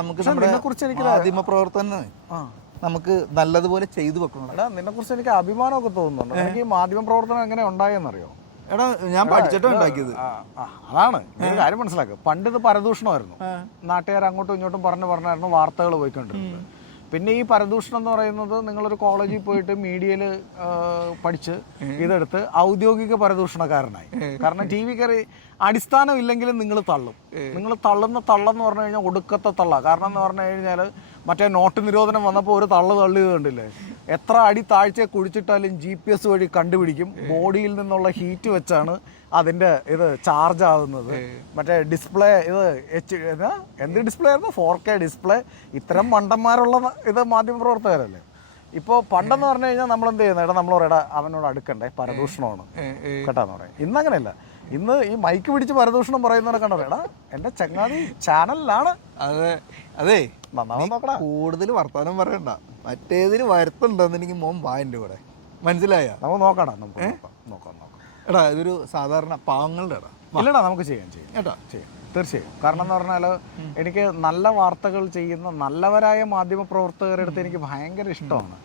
നമുക്ക് മാധ്യമ പ്രവർത്തനം നമുക്ക് നല്ലതുപോലെ ചെയ്തു വെക്കണം. എടാ നിന്നെ കുറിച്ച് എനിക്ക് അഭിമാനമൊക്കെ തോന്നുന്നുണ്ട്. എനിക്ക് ഈ മാധ്യമ പ്രവർത്തനം എങ്ങനെ ഉണ്ടായെന്നറിയോ? എടാ ഞാൻ പഠിച്ചിട്ടാണ് ഉണ്ടാക്കിയത്. അതാണ് ഒരു കാര്യം മനസ്സിലാക്കുക. പണ്ട് ഇത് പരദൂഷണമായിരുന്നു. നാട്ടുകാർ അങ്ങോട്ടും ഇങ്ങോട്ടും പറഞ്ഞായിരുന്നു വാർത്തകൾ പോയിക്കൊണ്ടിരുന്നത്. പിന്നെ ഈ പരദൂഷണം എന്ന് പറയുന്നത് നിങ്ങളൊരു കോളേജിൽ പോയിട്ട് മീഡിയയിൽ പഠിച്ച് ഇതെടുത്ത് ഔദ്യോഗിക പരദൂഷണക്കാരനായി. കാരണം ടി വി കയറി അടിസ്ഥാനം ഇല്ലെങ്കിലും നിങ്ങൾ തള്ളും. നിങ്ങൾ തള്ളെന്ന് പറഞ്ഞു കഴിഞ്ഞാൽ ഒടുക്കത്തെ തള്ള. കാരണം എന്ന് പറഞ്ഞു കഴിഞ്ഞാൽ മറ്റേ നോട്ട് നിരോധനം വന്നപ്പോൾ ഒരു തള്ളിയത് കണ്ടില്ലേ? എത്ര അടി താഴ്ചയെ കുഴിച്ചിട്ടാലും GPS വഴി കണ്ടുപിടിക്കും. ബോഡിയിൽ നിന്നുള്ള ഹീറ്റ് വെച്ചാണ് അതിൻ്റെ ഇത് ചാർജ് ആവുന്നത്. മറ്റേ ഡിസ്പ്ലേ എന്ത് ഡിസ്പ്ലേ ആയിരുന്നു? 4K display. ഇത്തരം മണ്ടന്മാരുള്ള ഇത് മാധ്യമപ്രവർത്തകരല്ലേ. ഇപ്പോൾ പണ്ടെന്ന് പറഞ്ഞു കഴിഞ്ഞാൽ നമ്മൾ എന്ത് ചെയ്യുന്നത്? നമ്മൾ പറയടാ അവനോട് അടുക്കണ്ടേ, പരദൂഷണമാണ് കേട്ടാന്ന് പറയും. ഇന്നങ്ങനെയല്ല. ഇന്ന് ഈ മൈക്ക് പിടിച്ച് പരദൂഷണം പറയുന്നവരെ കണ്ടോ, എടാ എൻ്റെ ചങ്ങാതി ചാനലിലാണ്. അതെ നന്നാവും നോക്കടാ. കൂടുതൽ വർത്തമാനം പറയണ്ട. മറ്റേതിന് വരുത്തുണ്ടെന്ന് എനിക്ക് മോൻ വായൻ്റെ കൂടെ മനസ്സിലായ നമുക്ക് നോക്കടാ. നമുക്ക് നോക്കാം. എടാ ഇതൊരു സാധാരണ പാവങ്ങളുടെ ഇടാ. ഇല്ലടാ നമുക്ക് ചെയ്യാം കേട്ടോ, ചെയ്യാം തീർച്ചയായും. കാരണം എന്ന് പറഞ്ഞാൽ എനിക്ക് നല്ല വാർത്തകൾ ചെയ്യുന്ന നല്ലവരായ മാധ്യമ പ്രവർത്തകരുടെ അടുത്ത് എനിക്ക് ഭയങ്കര ഇഷ്ടമാണ്.